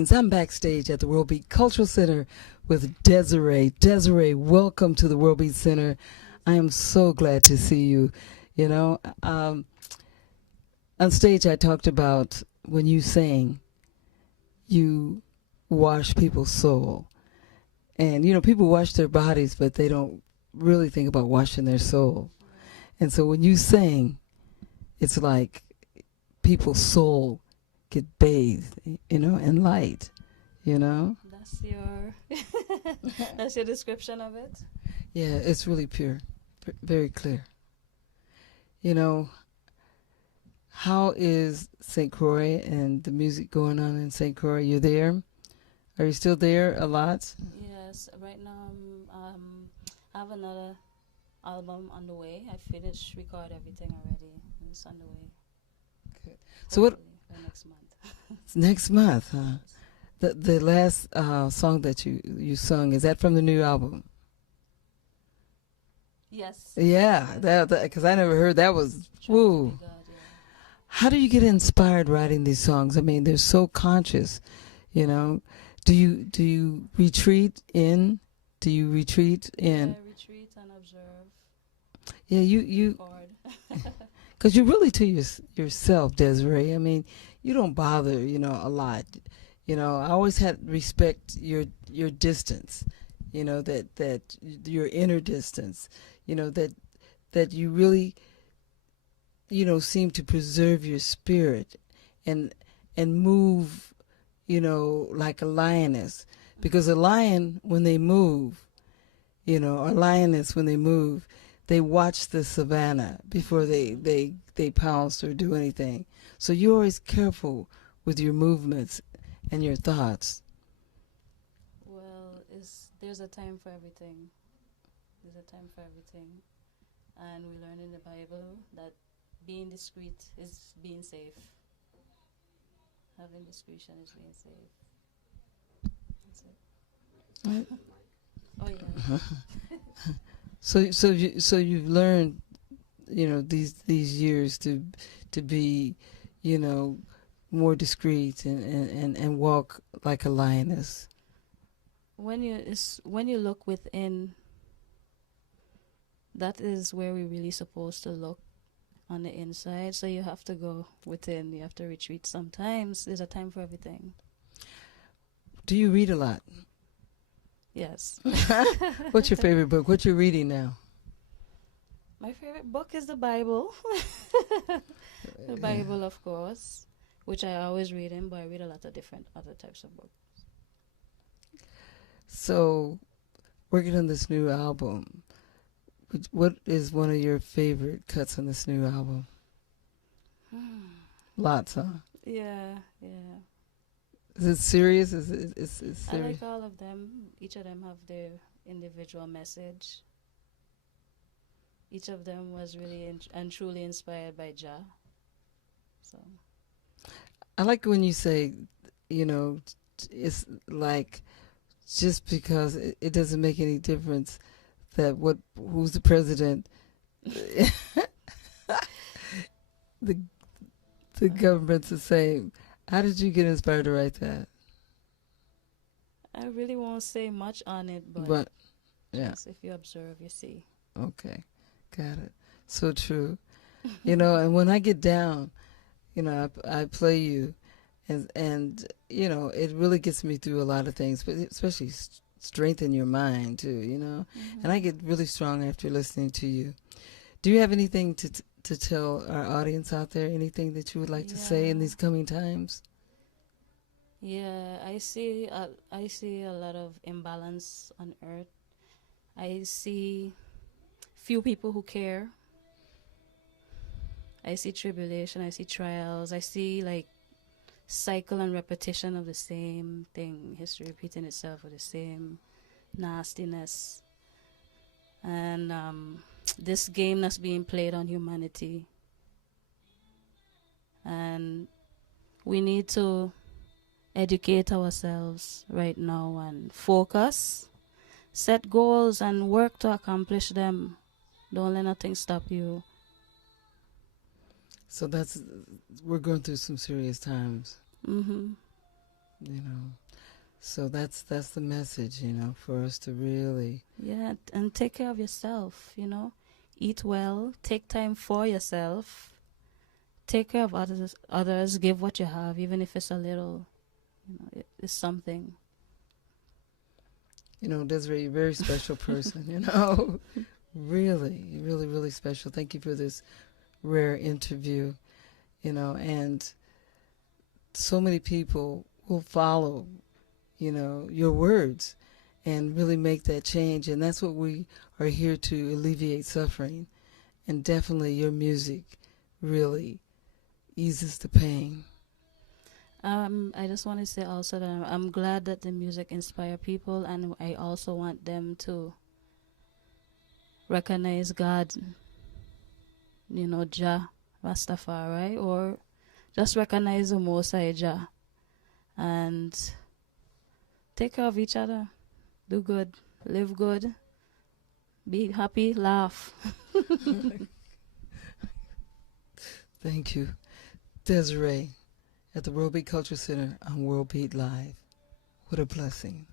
Greetings. I'm backstage at the World Beat Cultural Center with Dezarie. Dezarie, welcome to the World Beat Center. I am so glad to see you. You know, on stage I talked about when you sang, you wash people's soul. And, you know, people wash their bodies, but they don't really think about washing their soul. And so when you sing, it's like people's soul get bathed, you know, in light, you know? That's your that's your description of it? Yeah, it's really pure, very clear. You know, how is St. Croix and the music going on in St. Croix? You there? Are you still there a lot? Yes, right now I have another album on the way. I finished record everything already. It's on the way. Okay. So what? By next month. It's next month, huh? The last song that you sung, is that from the new album? Yes. Yeah, that because I never heard that was woo. God, yeah. How do you get inspired writing these songs? I mean, they're so conscious, you know. Do you retreat in? Do you retreat in? Yeah, retreat and observe. Yeah, you because you're really to yourself, Dezarie. I mean, you don't bother, you know, a lot. You know, I always had respect your distance. You know, that your inner distance. You know, that you really, you know, seem to preserve your spirit and move, you know, like a lioness. Because a lion, when they move, you know, or lioness, when they move, they watch the savannah before they pounce or do anything. So you're always careful with your movements and your thoughts. Well, there's a time for everything. There's a time for everything. And we learn in the Bible that being discreet is being safe. Having discretion is being safe. That's it. Oh yeah. So you've learned, you know, these years to be, you know, more discreet and walk like a lioness. When you look within, that is where we're really supposed to look, on the inside. So you have to go within. You have to retreat sometimes. There's a time for everything. Do you read a lot? Yes. What's your favorite book? What you're reading now? My favorite book is the Bible. The Bible, of course, which I always read in, but I read a lot of different other types of books. So, working on this new album, what is one of your favorite cuts on this new album? Lots, huh? Yeah. Is it serious? Is it serious? I like all of them. Each of them have their individual message. Each of them was really and truly inspired by Jah. So I like when you say, you know, it's like just because it doesn't make any difference that who's the president, the government's the same. How did you get inspired to write that? I really won't say much on it, but yeah, if you observe, you see. Okay, got it. So true. You know, and when I get down, you know, I play you, and you know, it really gets me through a lot of things, but especially strengthen your mind too. You know, and I get really strong after listening to you. Do you have anything to tell our audience out there? Anything that you would like to say in these coming times? Yeah, I see a lot of imbalance on earth. I see few people who care. I see tribulation, I see trials, I see like cycle and repetition of the same thing, history repeating itself with the same nastiness. And this game that's being played on humanity. And we need to educate ourselves right now and focus, set goals and work to accomplish them. Don't let nothing stop you. So we're going through some serious times. Mm-hmm. you know. So that's the message, you know, for us to really. Yeah, and take care of yourself, Eat well, take time for yourself, take care of others, give what you have, even if it's a little, it's something. You know, Desiree, you're a very special person, you know. Really, really, really special. Thank you for this rare interview, you know, and so many people will follow, you know, your words and really make that change. And that's what we are here to alleviate suffering. And definitely your music really eases the pain. I just want to say also that I'm glad that the music inspire people, and I also want them to recognize God, Jah, Rastafari, or just recognize the Most High Jah, and take care of each other, do good, live good, be happy, laugh. Thank you. Desiree at the World Beat Culture Center on World Beat Live. What a blessing.